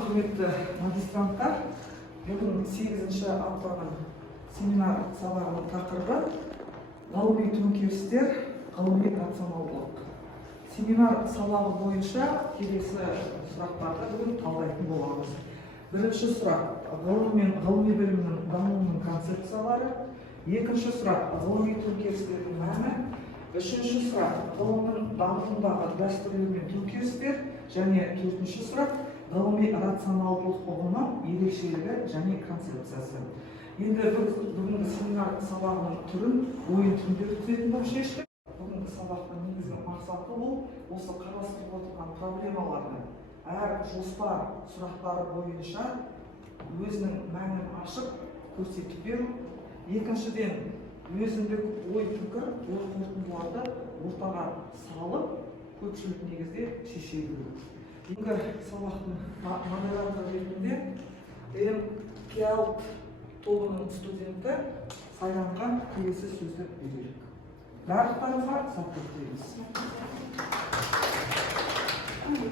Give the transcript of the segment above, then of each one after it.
құрметті магистранттар, бүгін 8-ші аптаның семинар сабағының тақырыбы ғылыми төңкерістер, ғылыми рационалдылық. Семинар сабағы бойынша келесі сұрақтарды бүгін талқылайтын боламыз. Бірінші сұрақ ғылым мен ғылыми білімнің дамуының концепциялары. Екінші сұрақ ғылыми төңкерістердің мәні. Үшінші сұрақ ғылымның дамуындағы дәстүрлер мен төңкерістер. Және төртінші сұрақ ғылыми рационалдылық ұғымы, ерекшелігі және концепциясы. Енді бүгінгі семинар сабағының түрін ойын түрінде өткізетін болып шештік. Бүгінгі сабақтың негізгі мақсаты осы қарастырылып отырған проблемаларды әр жоспар сұрақтары бойынша өзінің мәнін ашып көрсетіп беру. Екіншіден, өзіндік ой пікір, ой қорытындыларды ортаға салып, көпшілік негізде шеше білу. Бүгінгі сабақтың модератор ретінде МК тобының студенті Сайранға келесі сөзді берелік. Барлықтарыңызға сәттілік тілейміз.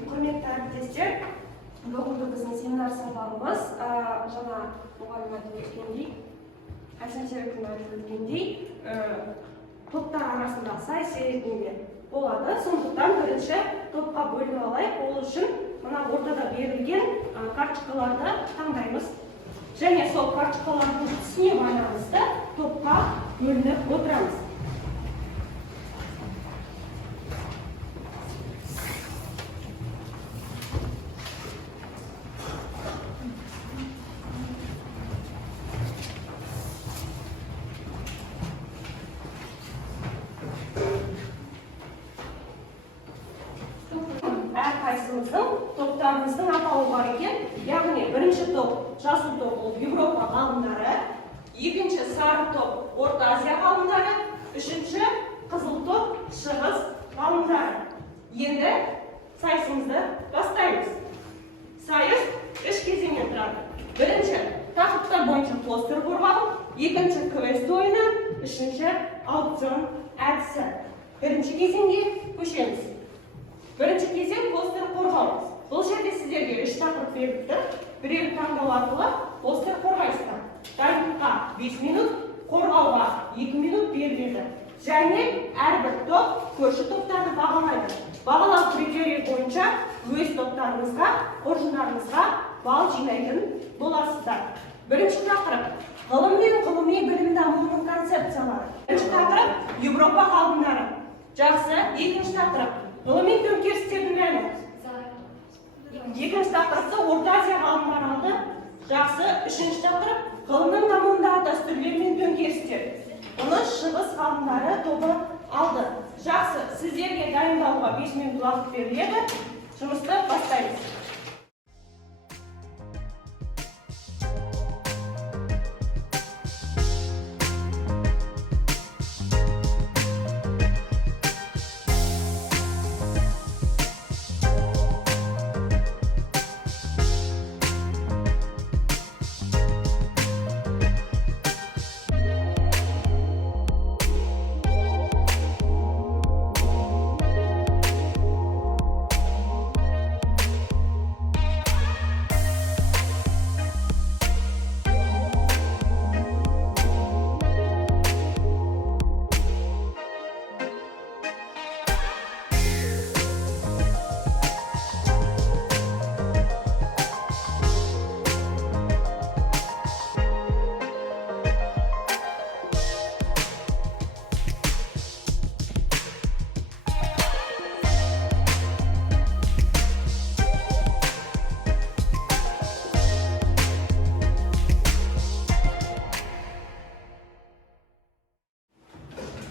Құрметті әріптестер, бүгінгі біздің семинар сабағымыз жаңа мұғалім айтып өткендей, Әсен Серіктің айтып өткендей, топтар арасында сайыс ретінде болады. Сондықтан бірінші топқа бөлініп алайық. Ол үшін мына ортада берілген карточкаларды таңдаймыз. Және сол карточкалардың түсіне байланысты топқа бөлініп отырамыз. Топтарымыздың атауы бар екен. Яғни бірінші топ, жасыл топ ол Европа ғалымдары, екінші сары топ Орта Азия ғалымдары, үшінші қызыл топ шығыс ғалымдары. Енді сайысымызды бастаймыз. Сайыс 3 кезеңнен тұрады. Бірінші тақырыптар бойынша постер қорғау, екінші квест ойыны, үшінші аукцион әдісі. Бірінші кезеңге көшеміз. Бірінші кезең постер қорғау. Бұл жерде сіздерге 3 тақырып берілді. Біреуін таңдау арқылы постер қорғайсыздар. Дайындыққа 5 минут, қорғауға 2 минут беріледі. Және әрбір топ көрші топтарды бағалайды. Бағалау критерийі бойынша өз топтарыңызға, қоржындарыңызға балл жинайтын боласыздар. Бірінші тақырып ғылым мен ғылыми білім дамуының концепциялары. Бірінші тақырып Европа ғалымдары. Жақсы. Екінші тақырып ғылыми төңкерістердің мәні. Екінші тақырыпты Орта Азия ғалымдары алды. Жақсы. Үшінші тақырып ғылымның дамуындағы дәстүрлер мен төңкерістер. Оны шығыс ғалымдары тобы алды. Жақсы. Сіздерге дайындауға 5 минут уақыт беріледі. Жұмысты бастаймыз.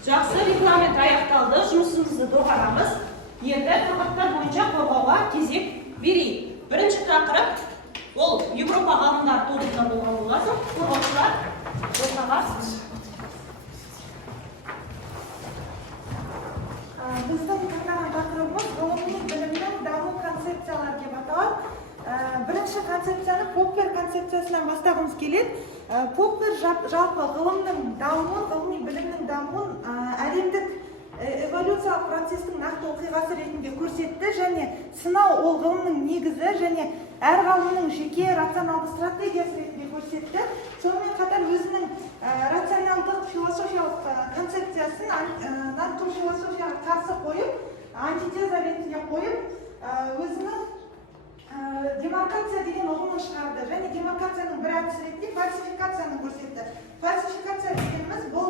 Жақсы, регламент аяқталды. Жұмысымызды доғарамыз. Енді тақырыптар бойынша қорғауға кезек берейік. Бірінші тақырып ол Европа ғалымдары тобында болған боласың. Қорғаушылар ортаға. Біздің таңдаған тақырыбымыз ғылыми білімнің даму концепциялары деп аталады. Бірінші концепцияны Поппер концепциясынан бастағымыз келеді. Поппер жалпы ғылымның дамуын, ғылыми білімнің дамуын әлемдік эволюциялық процестің нақты оқиғасы ретінде көрсетті және сынау ол ғылымның негізі және әр ғалымның жеке рационалды стратегиясы ретінде көрсетті. Сонымен қатар өзінің рационалдық философиялық концепциясын натурфилософияға қарсы қойып, антитеза ретінде қойып, өзінің демаркация деген ұғымын шығарды. Және демаркацияның бір әдісі ретінде фальсификацияны көрсетті. Фальсификация дегеніміз бұл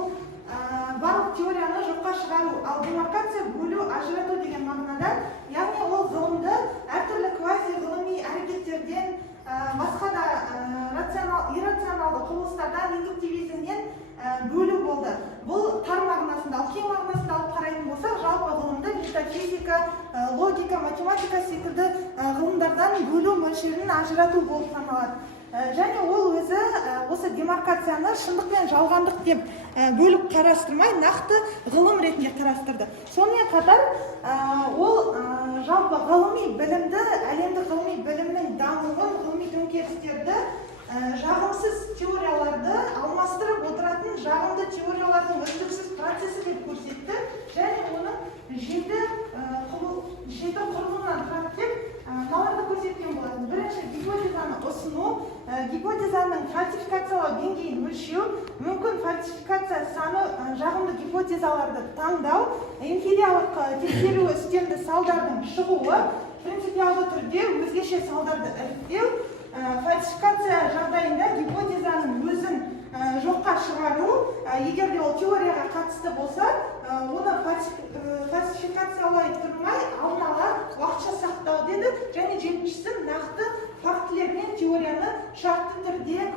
барлық теорияны жоққа шығару, ал демаркация бөлу, ажырату деген мағынада, яғни ол ғылымды әртүрлі квази ғылыми әрекеттерден, басқа да иррационалды құбылыстардан, индуктивизмнен бөлу болды. Бұл тар мағынасында, ал кең мағынасында алып қарайтын болсақ, жалпы ғылымды метафизика, логика, математика секілді ғылымдардан бөлу мөлшерін ажырату болып саналады. Және ол өзі осы демаркацияны шындық пен жалғандық деп бөліп қарастырмай, нақты ғылым ретінде қарастырды. Сонымен қатар ол жалпы ғылыми білімді, әлемдік ғылыми білімнің дамуын, ғылыми төңкерістерді, жағымсыз теорияларды алмастырып отыратын жағымды теориялардың үздіксіз процесі деп көрсетті. Және оның жеті құрылымнан тұрады деп мыналарды көрсеткен болатын. Бірінші, гипотезаны ұсыну, гипотезаның фальсификациялау деңгейін өлшеу, мүмкін фальсификация саны жағымды гипотезаларды таңдау, эмпириялық тексеру үстемді салдардың шығуы, принципиалды түрде өзгеше салдарды іріктеу, фальсификация жағдайында гипотезаның өзін жоққа шығару, егер де ол теорияға қатысты болса, оны фальсификациялай тұрмай, алдын ала уақытша сақтау деді. Және жетіншісі, нақты фактілер мен теорияны шартты түрде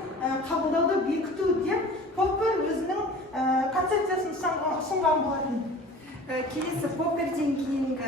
қабылдауды бекіту деп Поппер өзінің концепциясын ұсынған болатын. Келесі Попперден кейінгі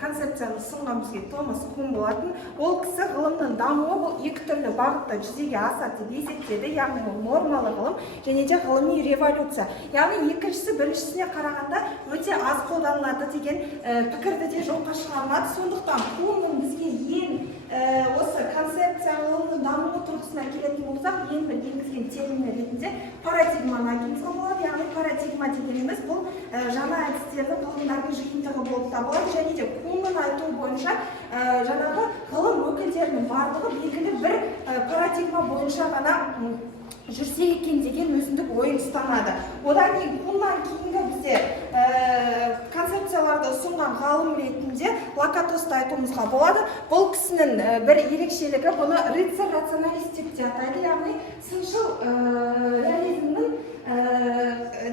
концепцияны ұсынған бізге Томас Кун болатын. Ол кісі ғылымның дамуы бұл екі түрлі бағытта жүзеге асады деп есептеді. Яғни ол нормалы ғылым және де ғылыми революция. Яғни екіншісі біріншісіне қарағанда өте аз қолданылады деген пікірді де жоққа шығармады. Сондықтан Кунның бізге ең осы концепция ғылымның дамуы тұрғысына келетін болсақ, ең бір енгізген термин ретінде парадигманы айтуымызға болады. Яғни парадигма дегеніміз бұл жаңа әдістердің ғылымдардың жиынтығы болып табылады. Және де Кунның айтуы бойынша жаңағы ғылым өкілдерінің барлығы белгілі бір парадигма бойынша ғана жүрсе екен деген өзіндік ойын ұстанады. Одан кейін Куннан кейінгі бізде концепцияларды ұсынған ғалым ретінде Лакатосты айтуымызға болады. Бұл кісінің бір ерекшелігі, бұны рыцарь рационалист деп те атайды, яғни сыншыл реализмнің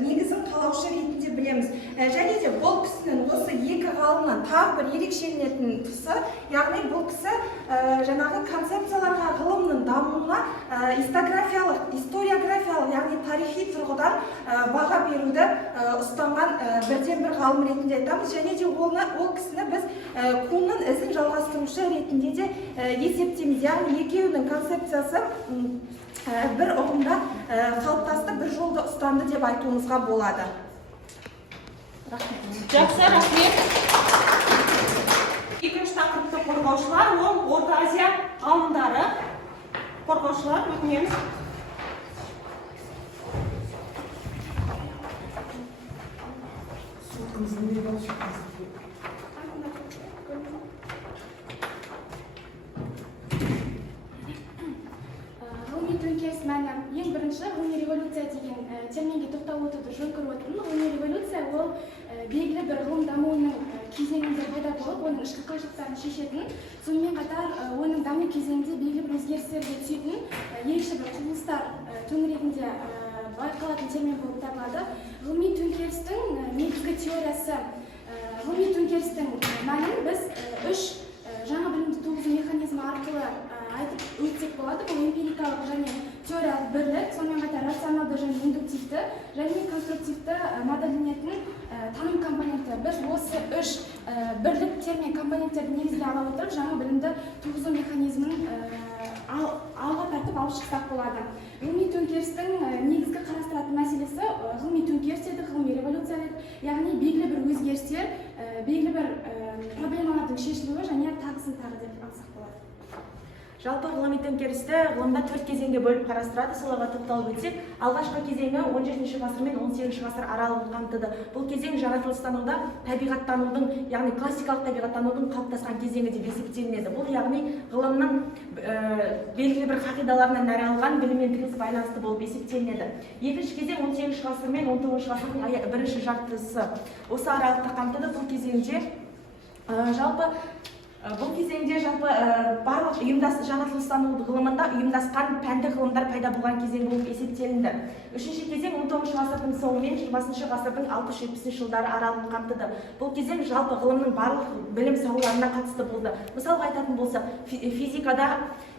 негізін қалаушы ретінде білеміз. Және де бұл кісінің осы екі ғалымнан тағы бір ерекшеленетін тұсы, яғни бұл кісі жаңағы концепцияларға ғылымның дамуына историографиялық, яғни тарихи тұрғыдан баға беруді ұстанған бірден бір ғалым ретінде айтамыз. Және де ол кісіні біз Кунның ізін жалғастырушы ретінде де есептейміз. Яғни екеуінің концепциясы бір ұғымда қалыптасты, бір жолды ұстанды деп айтуымызға болады. Жақсы, рахмет. Екінші тақырыпты қорғаушылар, ол Орта Азия ғалымдары. Қорғаушылар, өтінеміз. Ғылыми төңкеріс мәні ең бірінші ғылыми революция деген терминге тоқталып отыруды жөн көріп отырмын. Ғылыми революция ол белгілі бір ғылым дамуының кезеңінде пайда болып, оның ішкі қашықтықтарын шешетін, сонымен қатар оның даму кезеңінде белгілі бір өзгерістерге түсетін ерекше бір құбылыстар төңірегінде байқалатын термин болып табылады. Ғылыми төңкерістің негізгі теориясы, ғылыми төңкерістің мәнін біз үш жаңа білімді туғызу механизмі арқылы айтып өтсек болады. Бұл эмпирикалық және теориялық бірлік, сонымен қатар рационалды және индуктивті және конструктивті моделленетін таным компоненті. Біз осы үш бірлік термин компоненттерді негізге ала отырып, жаңа білімді туғызу механизмін алға тартып алып шықсақ болады. Ғылыми төңкерістің негізгі қарастыратын мәселесі ғылыми төңкеріс еді, ғылыми революция еді. Яғни белгілі бір өзгерістер, белгілі бір проблемалардың шешілуі және тағысын тағы деп алсақ болады. Жалпы ғылыми төңкерісті ғылымда 4 кезеңге бөліп қарастырады. Соларға тоқталып өтсек, алғашқы кезеңі 17 ғасыр мен 18 ғасыр аралығын қамтыды. Бұл кезең жаратылыстануда табиғаттанудың, яғни классикалық табиғаттанудың қалыптасқан кезеңі деп есептелінеді. Бұл яғни ғылымның белгілі бір қағидаларынан нәр алған біліммен тығыз байланысты болып есептелінеді. Екінші кезең 18 ғасыр мен 19 ғасырдың бірінші жартысы. Осы аралықта қамтыды. Бұл кезеңде барлық жаратылыстану ғылымында ұйымдасқан пәндік ғылымдар пайда болған кезең болып есептелінді. Үшінші кезең 19 ғасырдың соңы мен 20 ғасырдың 60-70 жылдары аралығын қамтыды. Бұл кезең жалпы ғылымның барлық білім салаларына қатысты болды. Мысалға айтатын болса, физикада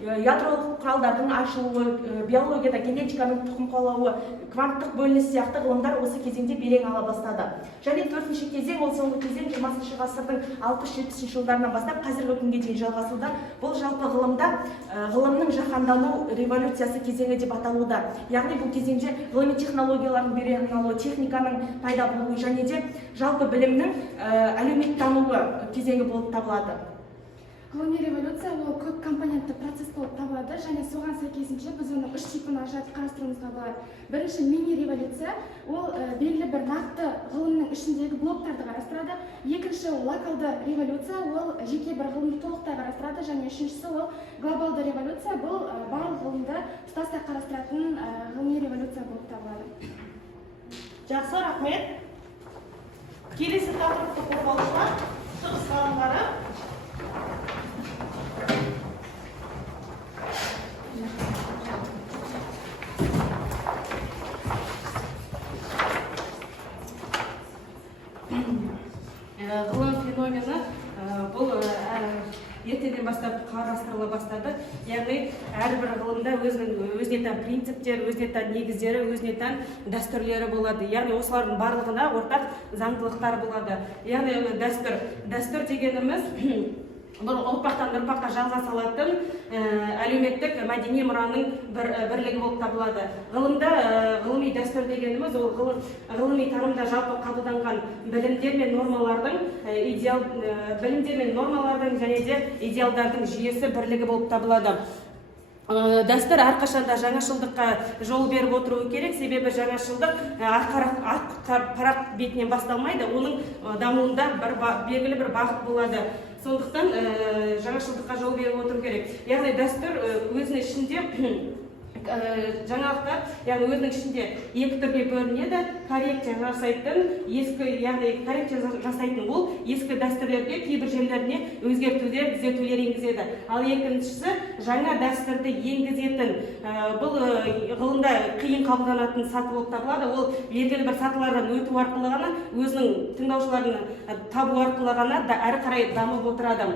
ядролық құралдардың ашылуы, биологияда генетиканың тұқым қуалауы, кванттық бөлініс сияқты ғылымдар осы кезеңде белең ала бастады. Және төртінші кезең, ол соңғы кезең 20 ғасырдың 60-70 жылдарынан бастап қазіргі күнге дейін жалғасуда. Бұл жалпы ғылымда ғылымның жаһандану революциясы кезеңі деп аталуда. Яғни бұл кезеңде ғылыми технологиялардың белең алуы, техниканың пайда болуы және де жалпы білімнің әлеуметтануы кезеңі болып табылады. Ғылыми революция ол көп компонентті процесс болып табылады және соған сәйкесінше біз оның 3 типін ажыратып қарастыруымызға болады. Бірінші мини-революция, ол белгілі бір нақты ғылымның ішіндегі блоктарды қарастырады. Екінші локалды революция, ол жеке бір ғылымды толықтай қарастырады және үшіншісі ол глобалды революция, бұл барлық ғылымды тұтастай қарастыратын ғылыми революция болып табылады. Жақсы, рахмет. Келесі тақырыпты қорғаушылар, шығыс ғалымдары. Ғылым феномені бұл ертеден бастап қарастырыла бастады. Яғни әрбір ғылымда өзіне тән принциптер, өзіне тән негіздері, өзіне тән дәстүрлері болады. Яғни осылардың барлығына ортақ заңдылықтар болады. Яғни дәстүр дегеніміз бұл ұрпақтан ұрпаққа жалғаса алатын әлеуметтік мәдени мұраның бірлігі болып табылады. Ғылымда ғылыми дәстүр дегеніміз ол ғылыми танымда жалпы қабылданған білімдер мен нормалардың және де идеалдардың жүйесі бірлігі болып табылады. Дәстүр әрқашанда жаңашылдыққа жол беріп отыруы керек, себебі жаңашылдық парақ бетінен басталмайды, оның дамуында белгілі бір бағыт болады. Сондықтан жаңашылдыққа жол беріп отыру керек. Яғни дәстүр өзінің ішінде жаңалықтар, яғни өзінің ішінде екі түрге бөлінеді. Коррекция жасайтын ол ескі дәстүрлерге кейбір жерлеріне өзгертулер, түзетулер енгізеді. Ал екіншісі жаңа дәстүрді енгізетін, бұл ғылымда қиын қабылданатын саты болып табылады. Ол белгілі бір сатылардан өту арқылы ғана, өзінің тыңдаушыларын табу арқылы ғана әрі қарай дамып отырады.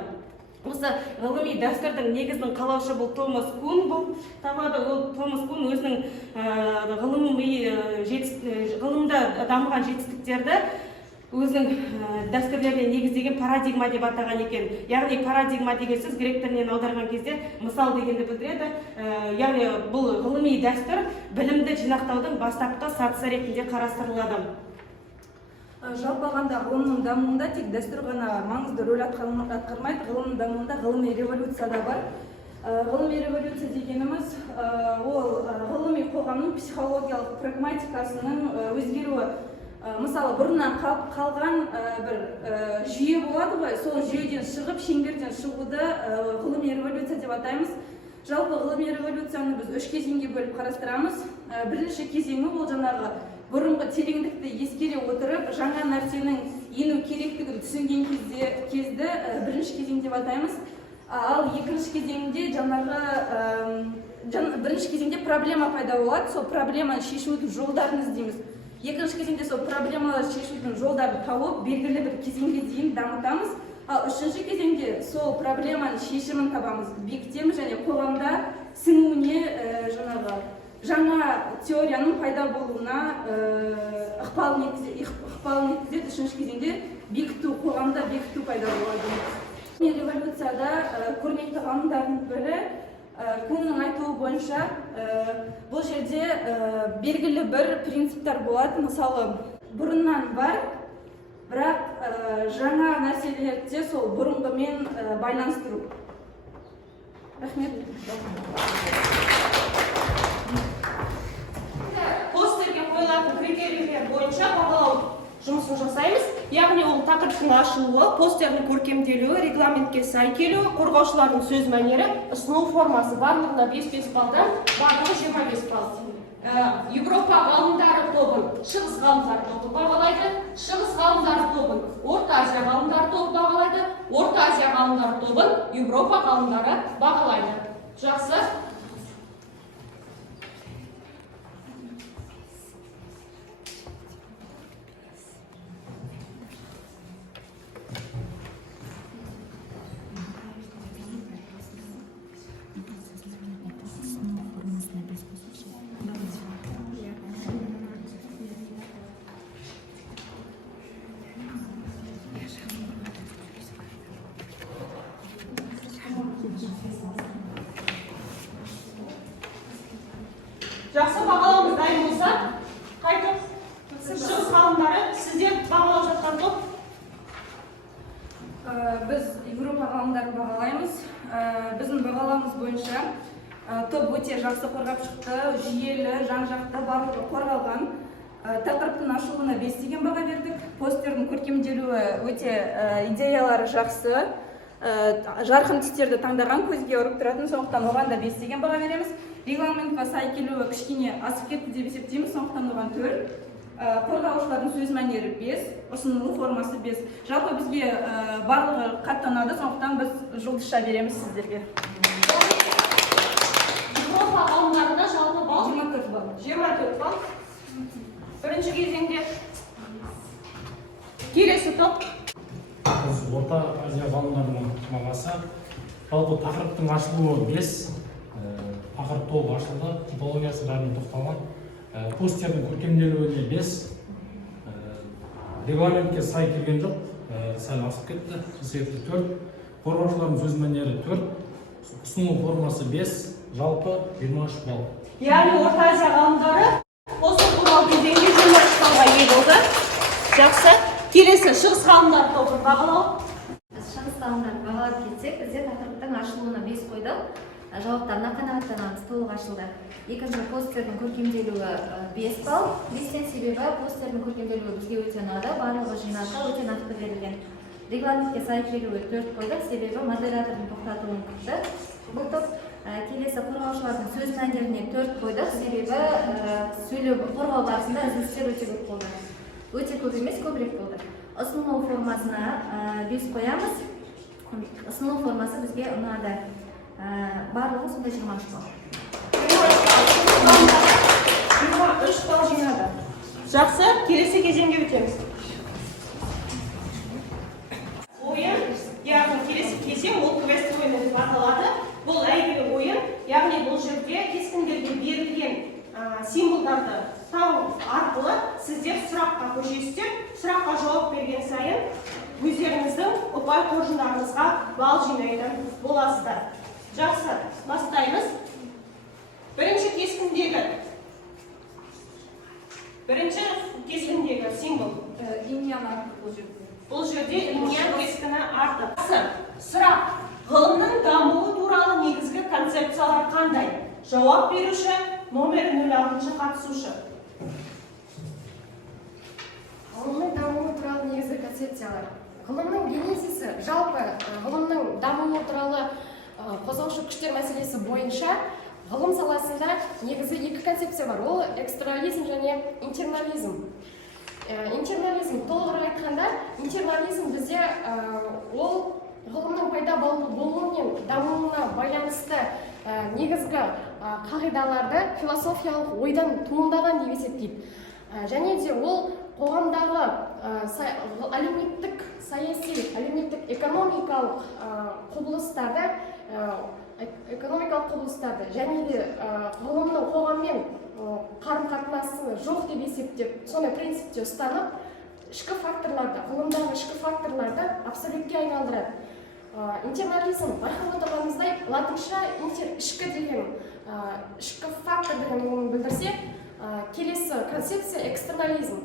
Осы ғылыми дәстүрдің негізін қалаушы бұл Томас Кун болып табылады. Ол Томас Кун өзінің ғылымда дамыған жетістіктерді өзінің дәстүрлеріне негіздеген парадигма деп атаған екен. Яғни парадигма деген сөз грек тілінен аударған кезде мысал дегенді білдіреді. Яғни бұл ғылыми дәстүр білімді жинақтаудың бастапқы сатысы ретінде қарастырылады. Жалпы алғанда ғылымның дамуында тек дәстүр ғана маңызды рөл атқармайды, ғылымның дамуында ғылыми революция да бар. Ғылыми революция дегеніміз ол ғылыми қоғамның психологиялық прагматикасының өзгеруі. Мысалы, бұрыннан қалған бір жүйе болады ғой, сол жүйеден шығып, шеңберден шығуды ғылыми революция деп атаймыз. Жалпы ғылыми революцияны біз 3 кезеңге бөліп қарастырамыз. Бірінші кезеңі ол жаңағы бұрынғы тереңдікті ескере отырып, жаңа нәрсенің ену керектігін түсінген кезді бірінші кезең деп атаймыз. Ал екінші кезеңде бірінші кезеңде проблема пайда болады, сол проблеманы шешудің жолдарын іздейміз. Екінші кезеңде сол проблемаларды шешудің жолдарын тауып, белгілі бір кезеңге дейін дамытамыз. Ал үшінші кезеңде сол проблеманың шешімін табамыз, бекітеміз және қоғамда сіңуіне жаңа теорияның пайда болуына ықпалын еткізеді. Үшінші кезеңде қоғамда бекіту пайда болады. Революцияда көрнекті ғалымдардың бірі Кунның айтуы бойынша бұл жерде белгілі бір принциптер болады. Мысалы, бұрыннан бар, бірақ жаңа нәрселерде сол бұрынғымен байланыстыру. Рахмет. Постерге қойылатын критерийлер бойынша бағалау жұмысын жасаймыз. Яғни ол тақырыптың ашылуы, постердің көркемделуі, регламентке сай келуі, қорғаушылардың сөз мәнері, ұсыну формасы барлығына 5-5 балдан, барлығы 25 балл. Европа ғалымдары тобын шығыс ғалымдары тобы бағалайды, шығыс ғалымдары тобын Орта Азия ғалымдары тобы бағалайды, Орта Азия ғалымдары тобын Европа ғалымдары бағалайды. Жақсы. Жақсы, бағалауымыз дайын болса, қайтып шығыс ғалымдары сіздер бағалап жатқан топ. Біз Европа ғалымдарын бағалаймыз. Біздің бағалауымыз бойынша топ өте жақсы қорғап шықты, жүйелі, жан-жақты барлығы қорғалған. Тақырыптың ашылуына 5 деген баға бердік. Постердің көркемделуі өте идеялары жақсы. Жарқын түстерді таңдаған, көзге ұрып тұратын, сондықтан оған да 5 деген баға береміз. Регламентқа сай келуі кішкене асып кетті деп есептейміз, сондықтан оған 4. Қорғаушылардың сөз мәнері 5, ұсынылу формасы 5. Жалпы бізге барлығы қаттанады, сондықтан біз жұлдызша береміз сіздерге. Европа ғалымдарында жалпы балл 24 балл. 24 балл. Бірінші кезеңде келесі топ. Орта Азия ғалымдарының бағасы. Жалпы тақырыптың ашылуы 5, тақырып толық ашылды, типологиясы бәріне тоқталған. Постердің көркемделуіне 5, регламентке сай келген жоқ, сәл асып кетті, себепті 4, қорғаушылардың сөз мәнері 4, ұсыну формасы 5, жалпы 23 балл. Яғни Орта Азия ғалымдары осы туралы кезеңде 23 баллға ие болды. Жақсы. Келесі шығыс ғалымдар тобын бағалау. Біз шығыс ғалымдарды бағалап кетсек, бізде тақырыптың ашылуына 5 қойдық. Жауаптарына қанағаттанамыз, толық ашылды. Екінші, постердің көркемделуі 5 балл. 5-тен себебі постердің көркемделуі бізге өте ұнады, барлығы жинақы, өте нақты берілген. Регламентке сай келуі 4 қойдық, себебі модератордың тоқтатуын күтті. Бұл топ келесі қорғаушылардың сөз мәнеріне 4 қойдық, себебі сөйлеу қорғау барысында үзілістер өте көп болды. Өте көп емес, көбірек болды. Ұсыну формасына 5 қоямыз. Ұсыну формасы бізге ұнады. Барлығы сонда 23 балл. 23 балл жинады. Жақсы, келесі кезеңге өтеміз. Ойын, яғни келесі кезең ол квест ойыны деп аталады. Бұл әйгілі ойын, яғни бұл жерде кескіндерге берілген символдарды тау арқылы сіздер сұраққа көшесіздер, сұраққа жауап берген сайын өздеріңіздің ұпай қоржындарыңызға балл жинайтын боласыздар. Жақсы, бастаймыз. Бірінші кескіндегі символ. Иньян артық бұл жерде. Бұл жерде иньян кескіні артық. Сұрақ. Ғылымның дамуы туралы негізгі концепциялар қандай? Жауап беруші, номер 06 қатысушы. Ғылымның дамуы туралы негізгі концепциялар. Ғылымның генезисі, жалпы ғылымның дамуы туралы қозғаушы күштер мәселесі бойынша ғылым саласында негізі 2 концепция бар. Ол экстернализм және интернализм. Интернализм, толығырақ айтқанда, интернализм бізде ол ғылымның пайда болуы мен дамуына байланысты негізгі қағидаларды философиялық ойдан туындаған деп есептейді. Және де ол қоғамдағы әлеуметтік, саяси, әлеуметтік экономикалық құбылыстарды және де ғылымның қоғаммен қарым-қатынасы жоқ деп есептеп, сондай принципте ұстанып, ішкі факторларды, ғылымдағы ішкі факторларды абсолютке айналдырады. Интернализм, байқап отырғанымыздай, латынша ішкі деген, ішкі фактор деген оны білдірсе, келесі концепция экстернализм.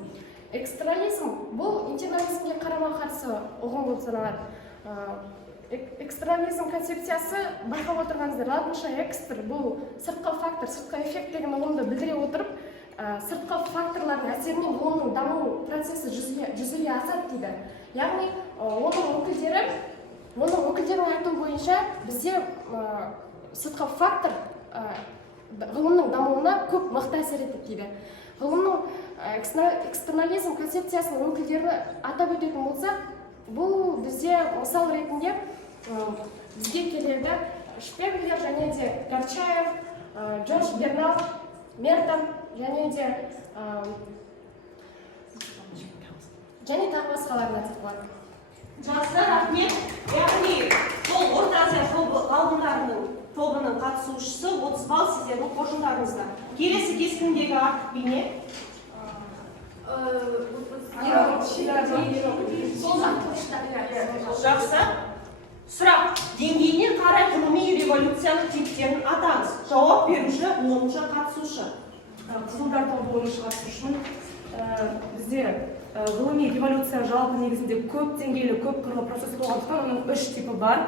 Экстернализм бұл интернализмге қарама-қарсы ұғым болып саналады. экстремализм концепциясы байқап отырғаныңыздар ладынша экстр бұл сыртқы фактор, сыртқы эффект деген ұғымды білдіре отырып, сыртқы факторлардың әсерінен ғылымның даму процесі жүзеге асады дейді. Яғни оның өкілдерінің айтуы бойынша бізде сыртқы фактор ғылымның дамуына көп мықты әсер етеді дейді. Ғылымның экстернализм концепциясының өкілдері атап өтетін болсақ, бұл бізде мысал ретінде бізге келеді Шпеглер және де Горчаев, Джордж Бернал, Мертон және де және тағы басқаларына айтылады. Жақсы, рахмет. Яғни бұл Орта Азия ғалымдарының тобының қатысушысы 30 балл сіздердің қоржындарыңызда. Келесі кескіндегі артық бейне. Жақсы. Сұрақ. Деңгейіне қарай ғылыми революцияның типтерін атаңыз. Жауап беруші 10-шы қатысушы. Қызылдар тобы 10-шы қатысушымын. Бізде ғылыми революция жалпы негізінде көп деңгейлі, көп қырлы процесс болғандықтан оның 3 типі бар.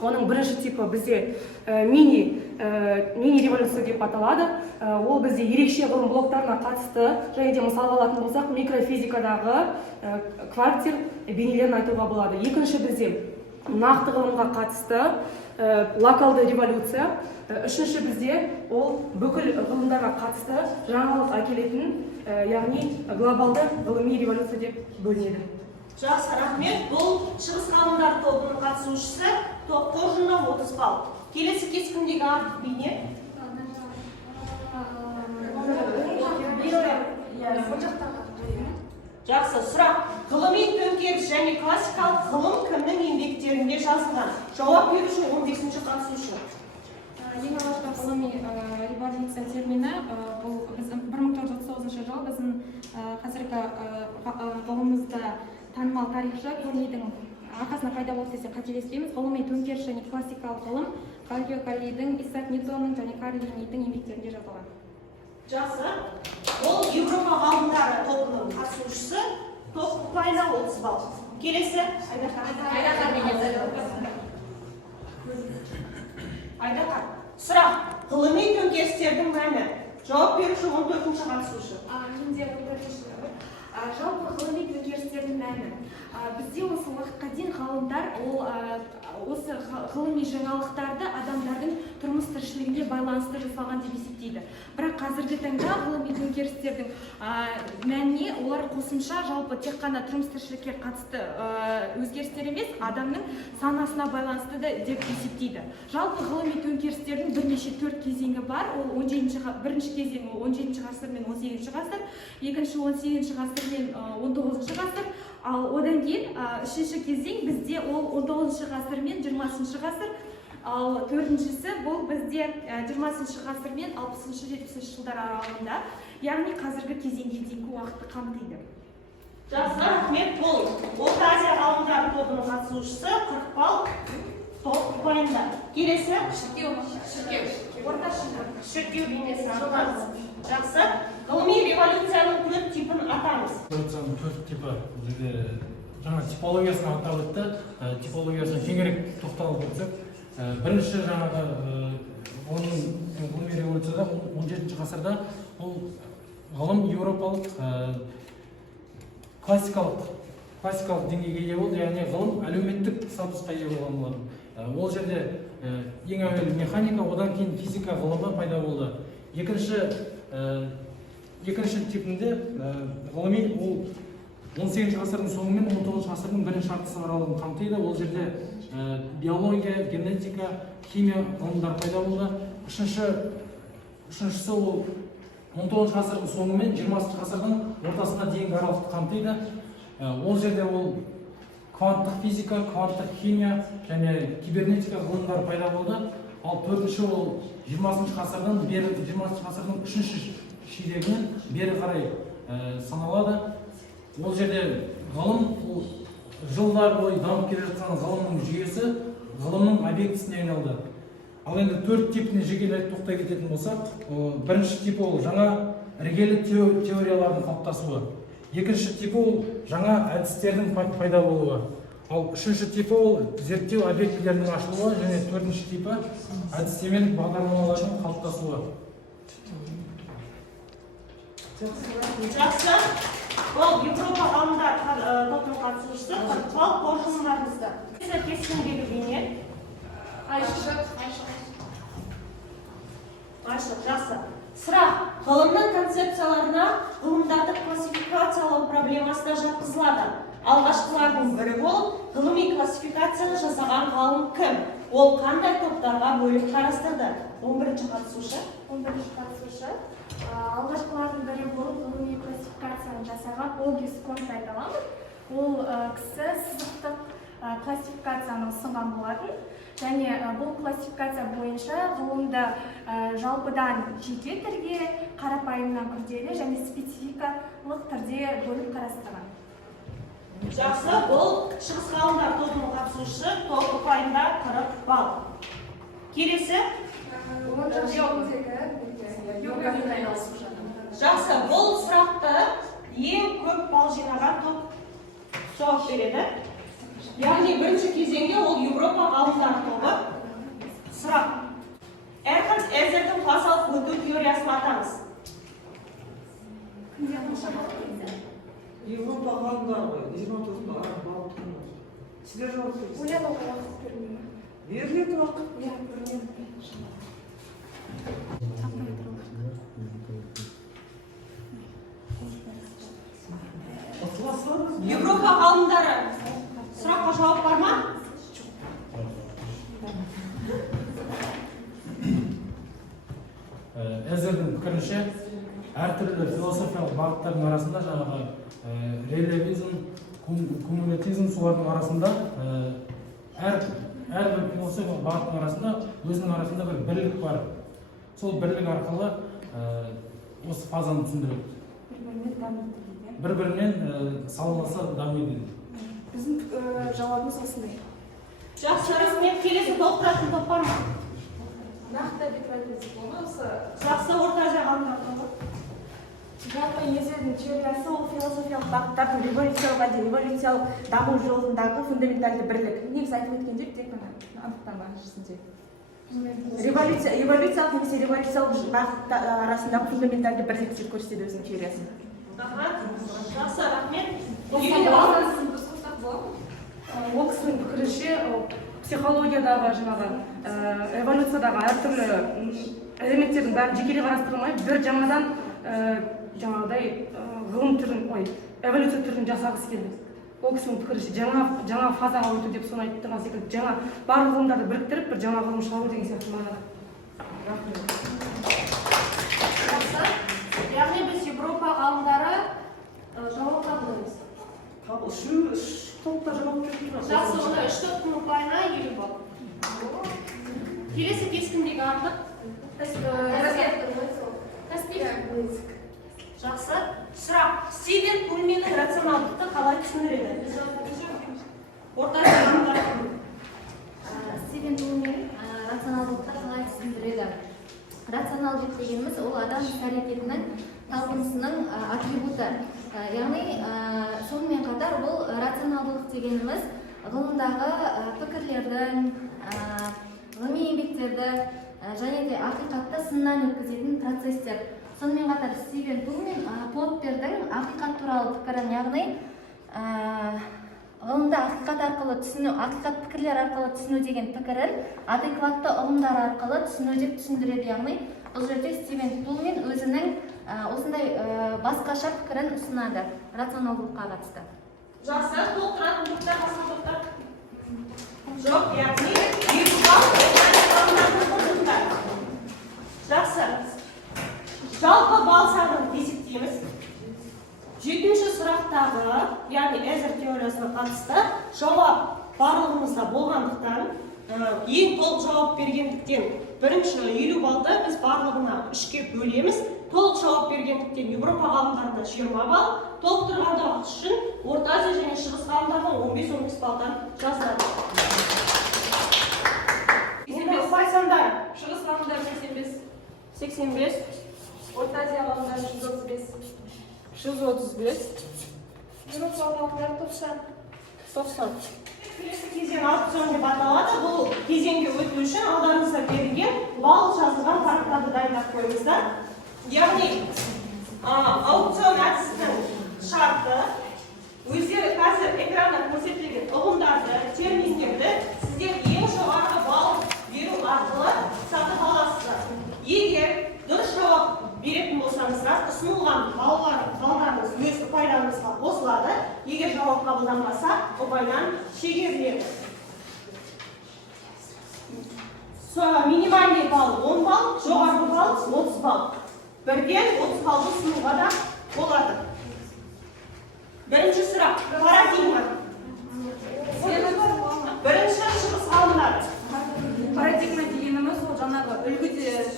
Оның бірінші типі бізде мини революция деп аталады. Ол бізде ерекше ғылым блоктарына қатысты, және де мысал алатын болсақ, микрофизикадағы квартир бейнелерін айтуға болады. Екінші бізде нақты ғылымға қатысты локалды революция. Үшінші бізде ол бүкіл ғылымдарға қатысты жаңалық әкелетін, яғни глобалды ғылыми революция деп бөлінеді. Жақсы, рахмет. Бұл шығыс ғалымдар тобының қатысушысы, топ қоржында 30 балл. Келесі кескіндегі артық бейне. Жақсы, сұрақ. Ғылыми төңкеріс және классикалық ғылым кімнің еңбектерінде жазылған? Жауап беруші 15-ші қатысушы. Ең алғашқы ғылыми революция термині бұл 1939 жылы біздің қазіргі ғылымымызда танымал тарихшы Корнейдің арқасында пайда болды десе қателеспейміз. Ғылыми төңкеріс және классикалық ғылым Галилео Галилейдің, Исаак Ньютонның және Карл Линнейдің еңбектерінде жазылған. Жақсы. Ол Еуропа ғалымдары тобының қатысушысы, топ ұпайына 30 балл. Келесі. Айдақар. Сұрақ. Ғылыми төңкерістердің мәні. Жауап беруші 14-ші қатысушы. Менде 14-ші. Жалпы ғылыми төңкерістердің мәні. Бізде осы уақытқа дейін ғалымдар осы ғылыми жаңалықтарды адамдардың тұрмыс тіршілігіне байланысты жасалған деп есептейді. Бірақ қазіргі таңда ғылыми төңкерістердің мәніне олар қосымша жалпы тек қана тұрмыс тіршілікке қатысты өзгерістер емес, адамның санасына байланысты деп есептейді. Жалпы ғылыми төңкерістердің бірнеше 4 кезеңі бар. Ол бірінші кезең 17-ші ғасыр мен 18-ші ғасыр, екінші 18-ші ғасыр мен 19-ші ғасыр. Ал одан кейін үшінші кезең бізде ол 19-ші ғасыр мен 20-ші ғасыр. Ал төртіншісі бұл бізде 20-ші ғасыр мен 60-70-ші жылдар аралығында, яғни қазіргі кезеңге дейінгі уақытты қамтиды. Жақсы, рахмет. Бұл Орта Азия ғалымдары тобының қатысушысы 40 балл, топ ұпайында. Келесі. Шіркеу бейнесі атаңыз. Жақсы. Ғылыми революцияның 4 типін атаңыз. Революцияның 4 типі жаңа типологиясына атап өтті. Типологиясына кеңірек тоқталып өтсек, бірінші жаңағы оның ғылыми революцияда 17-ші ғасырда бұл ғылым еуропалық классикалық деңгейге ие болды, яғни ғылым әлеуметтік статусқа ие болған болатын. Ол жерде ең әуелі механика, одан кейін физика ғылымы пайда болды. Екінші типінде ғылыми ол 18 ғасырдың соңы мен 19 ғасырдың бірінші жартысы аралығын қамтиды. Ол жерде биология, генетика, химия ғылымдары пайда болды. Үшіншісі ол 19 ғасырдың соңы мен 20 ғасырдың ортасына дейінгі аралықты қамтиды. Ол жерде ол кванттық физика, кванттық химия және кибернетика ғылымдары пайда болды. Ал төртінші ол 20 ғасырдың 3-ші ширегінен бері қарай саналады. Ол жерде ғылым жылдар бойы дамып келе жатқан ғылымның жүйесі ғылымның объектісіне айналды. Ал енді 4 типіне жекелеп тоқтай кететін болсақ, бірінші тип ол жаңа іргелі теориялардың қалыптасуы. Екінші тип ол жаңа әдістердің пайда болуы. Ал үшінші типі ол зерттеу объектілерінің ашылуы, және төртінші типі әдістемелік бағдарламалардың қалыптасуы. Жақсы. Ол Европа ғалымдар тобының қатысушысы Қырықбал қоржындарыңызды. Кескіндегі бейне. Ашық, жақсы. Сұрақ, ғылымның концепцияларына ғылымдарды классификациялау проблемасына жатқызылады. Алғашқылардың бірі болып, ғылыми классификацияны жасаған ғалым кім? Ол қандай топтарға бөліп қарастырды? 11-ші қатысушы. 11-ші қатысушы. Алғашқылардың бірі болып ғылыми классификацияны жасаған Огюст Конт айта аламын. Ол кісі сызықтық классификацияны ұсынған болатын. Және бұл классификация бойынша ғылымды жалпыдан жеке түрге, қарапайымнан күрделі және спецификалық түрде бөліп қарастырған. Жақсы, бұл шығыс ғалымдар тобының қатысушысы, топ ұпайында 40 балл. Келесі? Жақсы, бұл сұрақты ең көп балл жинаған топ жауап береді. Яғни бірінші кезеңде ол Европа ғалымдар тобы. Сұрақ. Эрхард Эзердің классалық өту теориясын атаңыз. Европа ғалымдар ғой, 24-ні балл тұрмыз. Сіздер жауап бересіз. Ойлануға уақыт бермейді. Беріледі уақыт. Европа ғалымдары сұраққа жауап бар ма? Эзердің пікірінше, әртүрлі философиялық бағыттардың арасында жаңағы релятивизм, кумулятивизм солардың арасында әрбір философиялық бағыттың арасында өзінің арасында бір бірлік бар. Сол бірлік арқылы осы фазаны түсіндіреді. Бір-бірінен салаласа дамиды. Біздің жауабымыз осындай. Жақсы, рахмет. Келесі толықтыратын топ бар ма? Нақты бетвальдезік болмаса. Жақсы, Орта Азия ғалымдар тобы. Жалпы Эзердің теориясы ол философиялық бағыттардың революциялық даму жолындағы фундаментальды бірлік. Негізі айтып өткендей, тек қана анықталған ішінде. Эволюциялық немесе революциялық бағыт арасындағы фундаментальды бірлік деп көрсетеді өзінің теориясын. Жақсы, рахмет. Ол кісінің пікірінше психологиядағы жаңағы эволюциядағы әртүрлі элементтердің бәрі жекелей қарастырылмай, бір жаңадан жаңағыдай ғылым түрін, эволюция түрін жасағысы келді. Ол кісінің пікірінше жаңа фазаға өту деп соны айтып тұрған секілді, жаңа барлық ғылымдарды біріктіріп, бір жаңа ғылым шығару деген сияқты мағынада. Жақсы. Яғни біз Европа ғалымдары жауап қабылдаймыз. Үш топта жауап беріп тұрады. Жақсы, онда 3 топтың ұпайына 50 балл. Келесі кескіндегі артық. Жақсы. Сұрақ. Стивен Пульменің рационалдықты қалай түсіндіреді? Орта Азия ғалымдары. Стивен Пульмен рационалдықты қалай түсіндіреді? Рационалдылық дегеніміз ол адам іс-әрекетінің талпынысының атрибуты. Яғни сонымен қатар бұл рационалдылық дегеніміз ғылымдағы пікірлердің, ғылыми еңбектерді және де ақиқатты сыннан өткізетін процестер. Сонымен қатар Стивен Пульмен Поппердің ақиқат туралы пікірін, яғни ғылымда ақиқат арқылы түсіну, ақиқат пікірлер арқылы түсіну деген пікірін адекватты ұғымдар арқылы түсіну деп түсіндіреді. Яғни бұл жерде Стивен Пульмен өзінің осындай басқаша пікірін ұсынады рационалдылыққа қатысты. Жақсы, толықтыратын топтар, басқа топтар? Жоқ, яғни ғалымдардың. Жақсы. Жалпы балл санын есептейміз. 7-ші сұрақтағы, яғни Эзер теориясына қатысты жауап барлығымызда болғандықтан, ең толық жауап бергендіктен бірінші 50 баллды біз барлығына 3-ке бөлеміз. Толық жауап бергендіктен Европа ғалымдарында 20 балл, толықтырғанда үшін Орта Азия және Шығыс ғалымдардан 15-15 баллдан жазылады. Енді ұпай сандары. Шығыс ғалымдар 85. 85. Орта Азия ғалымдар 135. 135. Европа ғалымдар 90. 90. келесі кезең аукцион деп аталады. Бұл кезеңге өту үшін алдарыңызда берілген балл жазылған парақтарды дайындап қойыңыздар. Яғни аукцион әдісінің шарты өздері қазір экранда көрсетілген ұғымдарды, терминдерді сіздер ең жоғарғы балл беру арқылы сатып аласыздар. Егер дұрыс жауап беретін болсаңыздар, ұсынылған балдарыңыз өз ұпайларыңызға қосылады. Егер жауап қабылданбаса, ұпайдан шегеріледі. Минимальный балл 10 балл, жоғарғы балл 30 балл. Бірден 30 баллды ұсынуға да болады. Бірінші сұрақ, парадигма. Бірінші шығыс ғалымдары. Парадигма дегеніміз ол жаңағы үлгі,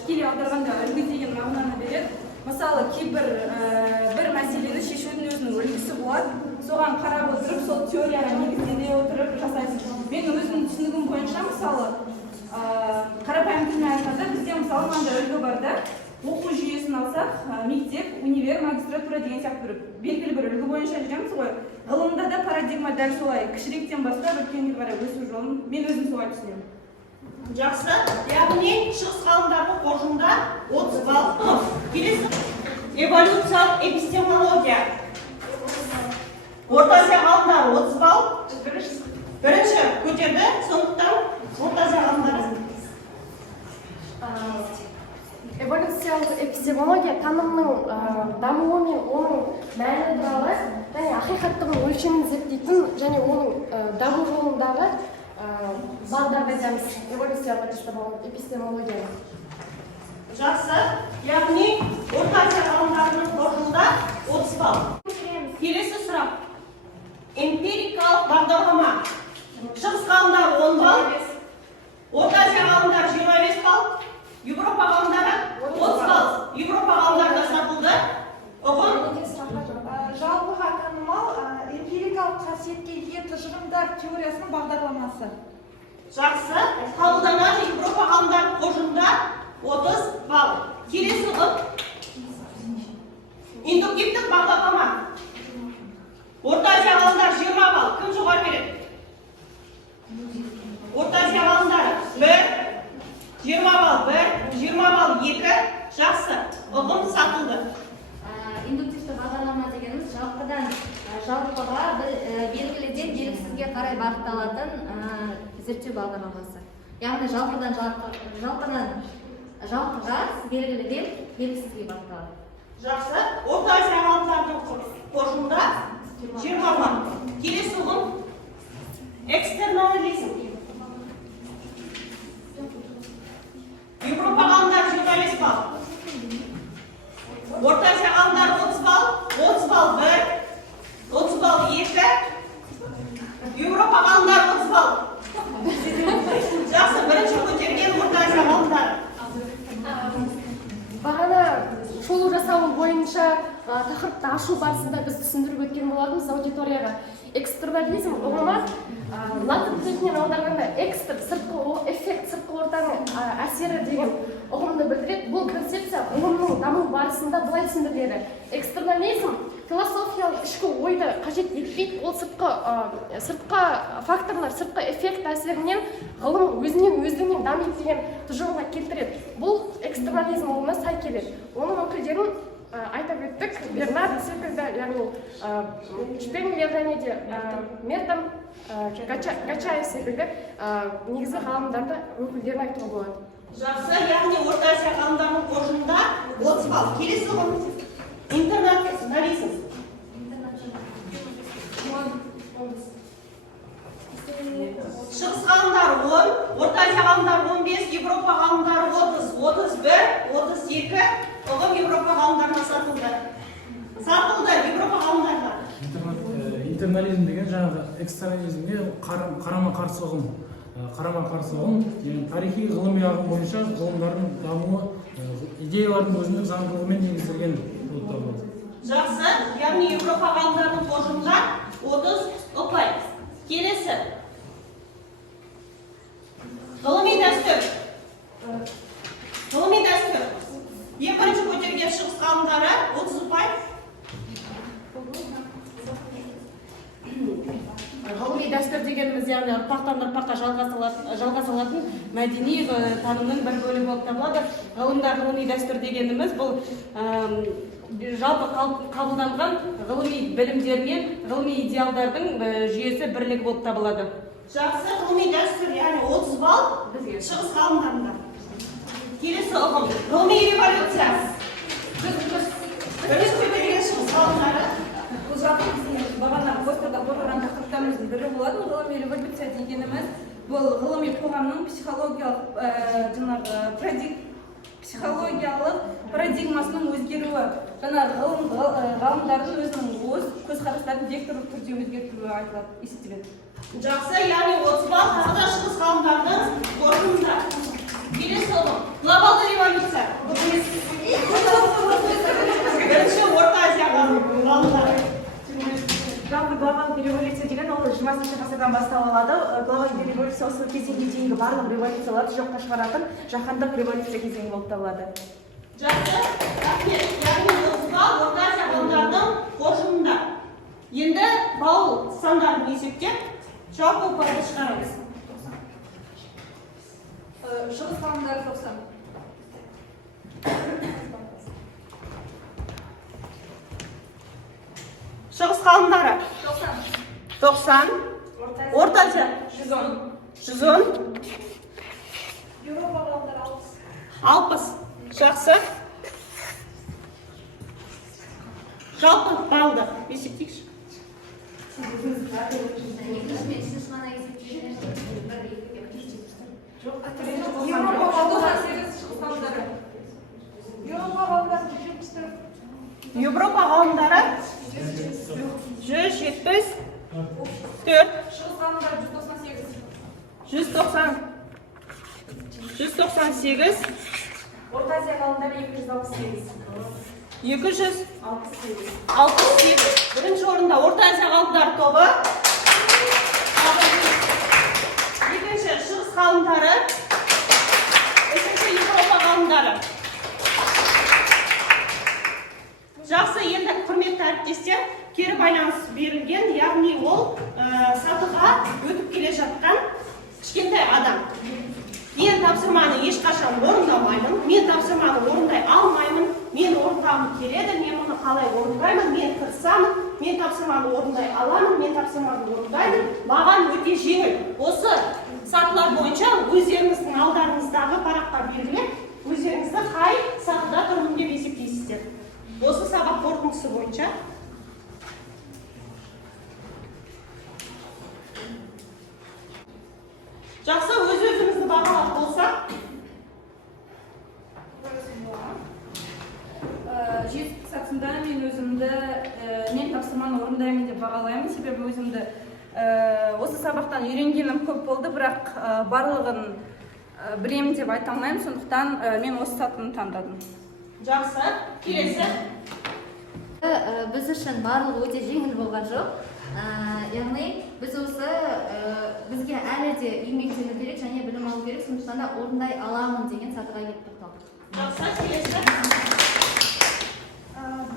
тікелей аударғанда үлгі деген мағынаны береді. Мысалы, кейбір бір мәселені шешудің өзінің үлгісі болады. Соған қарап отырып, сол теорияға негізделе отырып жасайсыз. Мен өзімнің түсінігім бойынша, мысалы, қарапайым тілмен айтқанда, бізде мысалы мынандай үлгі бар да. Оқу жүйесін алсақ, мектеп, универ, магистратура деген сияқты белгілі бір үлгі бойынша жүреміз ғой. Ғылымда да парадигма дәл солай кішіректен бастап үлкенге қарай өсу жолын мен өзім солай түсінемін. Жақсы. Яғни шығыс ғалымдардың қоржында 30 балл. Келесі эволюциялық эпистемология. Орта Азия ғалымдары 30 балл. Бірінші көтерді, сондықтан Орта Азия ғалымдары. Эволюциялық эпистемология танымның дамуы мен оның мәні туралы және ақиқаттығын өлшемін зерттейтін және оның даму жолындағы бағдарды айтамыз. Эволюциялық эпистемология. Жақсы. Яғни Орта Азия ғалымдарының қоржында 30 балл. Келесі сұрақ. Эмпирикалық бағдарлама. Шығыс ғалымдары 10 балл. Орта Азия ғалымдары 25 балл. Европа ғалымдары 30 балл. Европа ғалымдарына сатылды. Оғын? Жалпыға танымал эмпирикалық қасиетке ие тұжырымдар теориясының бағдарламасы. Жақсы. Қабылданады Европа ғалымдарының қоржында 30 балл. Келесі ұғым. Индуктивтік бағдарлама. Орта Азия ғалымдары 20 балл. Кім жоғары береді? Орта Азия ғалымдары 1, 20 балл 1, 20 балл 2. Жақсы. Ұғым сатылды. Индуктивті бағдарлама дегеніміз жалпыдан жалпыға белгіліден белгісізге қарай бағытталатын зерттеу бағдарламасы. Яғни жалпыдан жалпыға белгіліден белгісізге бағытталады. Жақсы. Орта Азия ғалымдарының қоржында 20 балл. Келесі ұғым экстернализм. Европа ғалымдары 25 балл. Орта Азия ғалымдары 30 балл. 30 балл 1, 30 балл 2. Европа ғалымдары 30 балл. Жақсы. Бірінші көтерген Орта Азия ғалымдары. Бағана шолу жасауы бойынша тақырыпты ашу барысында біз түсіндіріп өткен болатынбыз аудиторияға. Экстернализм ұғымы латын тілінен аударғанда экстер, сыртқы эффект, сыртқы ортаның әсері деген ұғымды білдіреді. Бұл концепция ұғымның даму барысында былай түсіндіріледі. Экстернализм философиялық ішкі ойды қажет етпейді. Ол сыртқы факторлар, сыртқы эффект әсерінен ғылым өзінен дамиды деген тұжырымға келтіреді. Бұл экстернализм ұғымына сай келеді. Оның өкілдерін айтып өттік. Бернард секілді, яғни Шпенгер және де Мердам, Гачаев секілді негізгі ғалымдарды өкілдерін айтуға болады. Жақсы. Яғни Орта Азия ғалымдарының қоржында 30 балл. Келесі ұғым интернационализм. Шығыс ғалымдары 10, Орта Азия ғалымдары 15, Европа ғалымдары 30, 31, 32. Ұғым Европа ғалымдарына сатылды. Европа ғалымдарына. Интернализм деген жаңағы экстернализмге қарама-қарсы ұғым. Қарама-қарсы ұғым, тарихи ғылыми ағым бойынша ғылымдардың дамуы идеялардың өзіндік заңдылығымен негізделген болып табылады. Жақсы. Яғни Европа ғалымдарының қоржында 30 ұпай. Келесі. Ғылыми дәстүр. Ғылыми дәстүр. Екінші көтерген шығыс ғалымдары 30 ұпай. Ғылыми дәстүр дегеніміз яғни ұрпақтан ұрпаққа жалғасылатын мәдени танымның бір бөлігі болып табылады. Ғылымда ғылыми дәстүр дегеніміз бұл жалпы қабылданған ғылыми білімдер мен ғылыми идеалдардың жүйесі бірлігі болып табылады. Жақсы, ғылыми дәстүр, яғни 30 балл шығыс ғалымдарында. Келесі ұғым, ғылыми революция. Бірінші берген шығыс ғалымдары. Бұл жалпы бағана постерда қойған тақырыптарымыздың бірі болатын. Ғылыми революция дегеніміз бұл ғылыми қоғамның психологиялық парадигмасының өзгеруі. Жаңа ғалымдардың өзінің өз көзқарастарын векторлық түрде өзгертуі айтылады, есептеледі. Жақсы, яғни 30 балл тағы да шығыс ғалымдардың орнында. Келесі ұғым, глобалды революция. Бірінші Орта Азия ғалымдары. Жалпы глобалды революция деген ол 20 ғасырдан бастау алады. Глобалды революция осы кезеңге дейінгі барлық революцияларды жоққа шығаратын жаһандық революция кезеңі болып табылады. Жақсы, рахмет. Яғни 30 балл Орта Азия ғалымдарының қоржынында. Енді балл сандарын есептеп, жалпы ұпайды шығарамыз. Шығыс ғалымдары 90. Шығыс ғалымдары 90. Орта Азия 110. Еуропа ғалымдары 60. Жақсы. Жалпы балды есептейікші. Европа ғалымдары 174. Шығыс ғалымдары 198. 198. Орта Азия ғалымдары 268. 268. Бірінші орында Орта Азия ғалымдары тобы. Екінші шығыс ғалымдары. Үшінші Европа ғалымдары. Жақсы, енді құрметті әріптестер, кері байланыс берілген, яғни ол сатыға өтіп келе жатқан кішкентай адам. Мен тапсырманы ешқашан орындамаймын, мен тапсырманы орындай алмаймын, мен орындағым келеді, мен мұны қалай орындаймын, мен тырысамын, мен тапсырманы орындай аламын, мен тапсырманы орындаймын, маған өте жеңіл. Осы сатылар бойынша өздеріңіздің алдарыңыздағы параққа белгілеп, өздеріңізді қай сатыда тұрмын деп есептейсіздер. Осы сабақ қорытындысы бойынша жақсы, өз-өзімізді бағалап болсақ. Жетістік сатысында мен өзімді мен тапсырманы орындаймын деп бағалаймын. Себебі өзімді осы сабақтан үйренгенім көп болды, бірақ барлығын білемін деп айта алмаймын. Сондықтан мен осы сатыны таңдадым. Жақсы, келесі. Біз үшін барлығы өте жеңіл болған жоқ. Яғни біз осы бізге әлі де еңбектену керек және білім алу керек, сондықтан да орындай аламын деген сатыға келіп тоқталдық. Жақсы, келесі.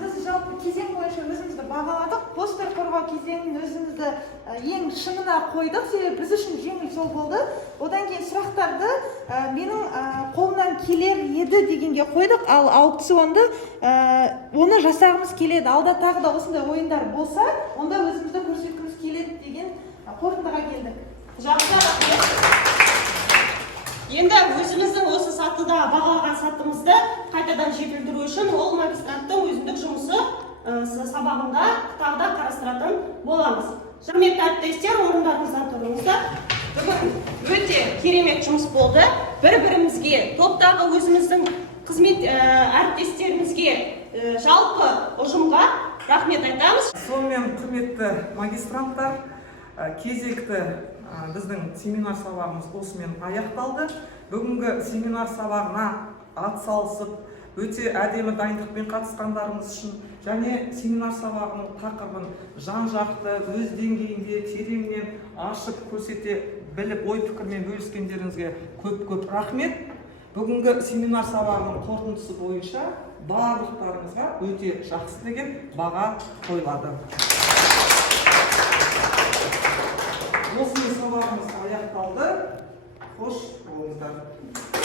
Біз жалпы кезең бойынша өзімізді бағаладық. Постер қорғау кезеңін өзімізді ең шыңына қойдық, себебі біз үшін жеңіл сол болды. Одан кейін сұрақтарды менің қолымнан келер еді дегенге қойдық, ал аукционды оны жасағымыз келеді. Алда тағы да осындай ойындар болса, онда өзімізді көрсеткіміз келеді деген қорытындыға келдік. Жақсы, рахмет. Енді өзіміздің осы сатыда бағалаған сатымызды қайтадан жетілдіру үшін ол магистранттың өзіндік жұмысы сабағында тағы да қарастыратын боламыз. Құрметті әріптестер, орындарыңыздан тұрыңыздар. Бүгін өте керемет жұмыс болды. Бір-бірімізге, топтағы өзіміздің қызмет әріптестерімізге, жалпы ұжымға рахмет айтамыз. Сонымен құрметті магистранттар, кезекті біздің семинар сабағымыз осымен аяқталды. Бүгінгі семинар сабағына атсалысып, өте әдемі дайындықпен қатысқандарыңыз үшін және семинар сабағының тақырыбын жан-жақты, өз деңгейінде тереңнен ашып көрсете біліп, ой пікірмен бөліскендеріңізге көп-көп рахмет. Бүгінгі семинар сабағының қорытындысы бойынша барлықтарыңызға өте жақсы деген баға қойылады. осымен сабағымыз аяқталды. Қош болыңыздар.